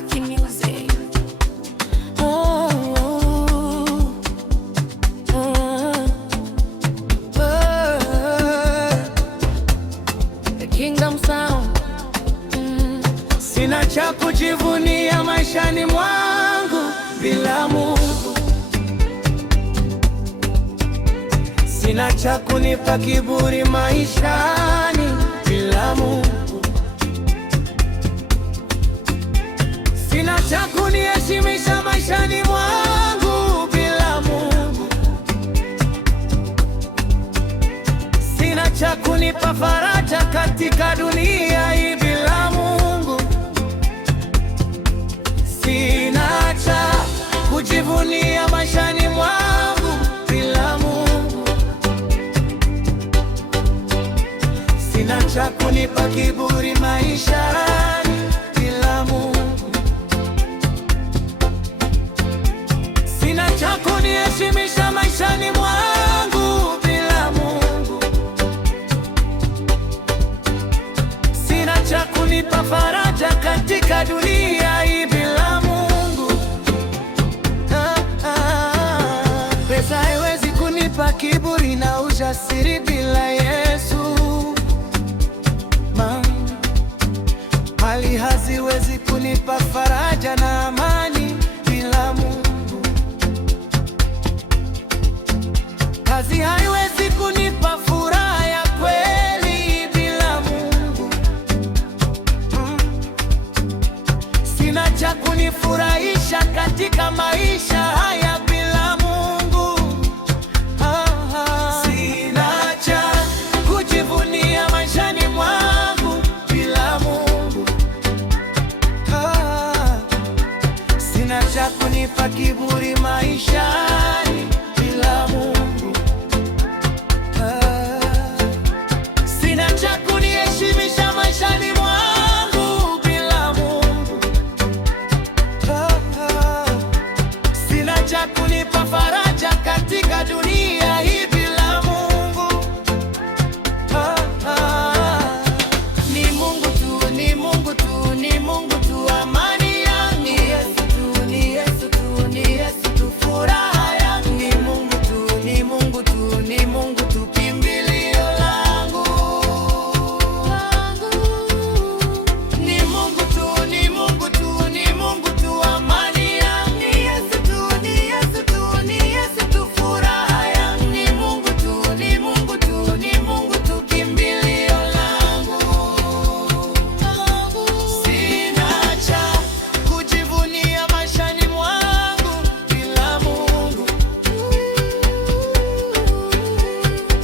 Lucky Music. Oh, oh, oh, the Kingdom Sound. Sina cha kujivunia maishani mwangu bila Mungu. Sina cha kunipa kiburi maishani bila Mungu. Sina cha kuniheshimisha maishani mwangu bila Mungu. Sina cha kunipa faraja katika dunia hii bila Mungu. Sina cha kujivunia maishani mwangu bila Mungu. Sina cha kunipa kiburi maishani bila Mungu. Sina cha kuniheshimisha maishani mwangu bila Mungu. Sina cha kunipa faraja katika dunia hii bila Mungu. Pesa haiwezi kunipa kiburi na ujasiri bila Yesu. Mali haziwezi kunipa faraja na amani bila Mungu. Kazi haiwezi kunipa furaha ya kweli bila Mungu. Sina cha kunifurahisha katika maisha haya bila Mungu. Sina cha kujivunia maishani mwangu bila Mungu. Sina cha kunipa kiburi maishani bila Mungu. Sina cha kuniheshimisha maishani mwangu bila Mungu. Sina cha kunipa faraja katika dunia hii bila Mungu. Ni Mungu tu, ni Mungu tu, ni Mungu tu amani yangu. Ni Yesu tu, ni Yesu tu, ni Yesu tu furaha yangu. Ni Mungu tu, ni Mungu tu, ni Mungu tu kimbilio langu. Ni Mungu tu, ni Mungu tu, ni Mungu tu amani yangu. Ni Yesu tu, ni Yesu tu, ni Yesu tu furaha yangu. Ni Mungu tu, ni Mungu tu, ni Mungu tu kimbilio langu. Sina cha kujivunia maishani mwangu bila Mungu.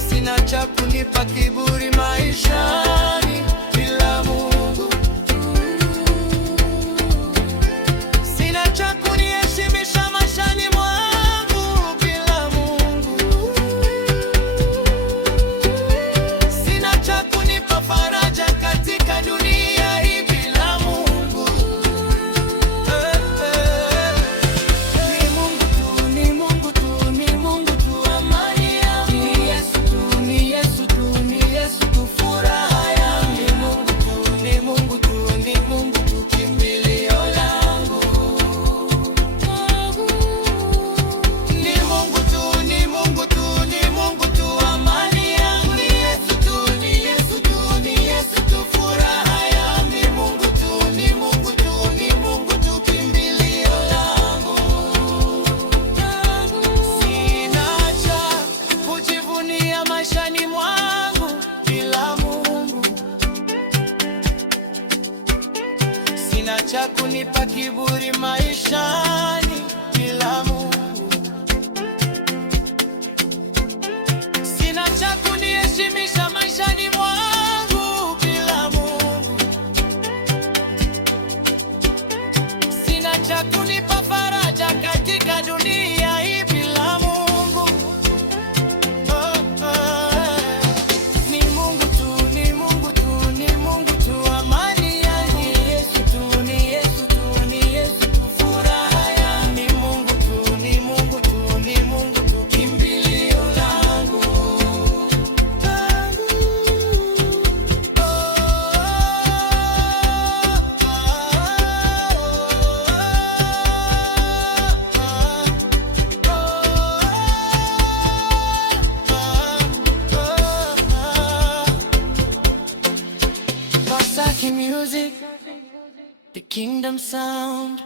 Sina cha kunipa kiburi maishani bila Mungu. Sina cha kuniheshimisha maishani mwangu bila Mungu. Sina cha kunipa faraja katika dunia hii bila Mungu. Ni Mungu tu, ni Mungu tu, ni Mungu tu amani yangu. Ni Yesu tu, ni Yesu tu, ni Yesu tu furaha yangu. Ni Mungu tu, ni Mungu tu, ni Mungu tu kimbilio langu. Ni Mungu tu, ni Mungu tu, ni Mungu tu amani yangu. Ni Yesu tu, ni Yesu tu, ni Yesu tu furaha yangu. Ni Mungu tu, ni Mungu tu, ni Mungu tu kimbilio langu. Sina cha kujivunia maishani mwangu bila Mungu. Sina cha kunipa kiburi maishani bila Mungu. Sina cha kuniheshimisha maishani mwangu bila Mungu. Sina cha kunipa faraja katika dunia hii bila Mungu. Ni Mungu tu, ni Mungu tu, ni Mungu tu amani yangu. Ni Yesu tu, ni Yesu tu, ni Yesu tu furaha yangu. Ni Mungu tu, ni Music, the kingdom sound.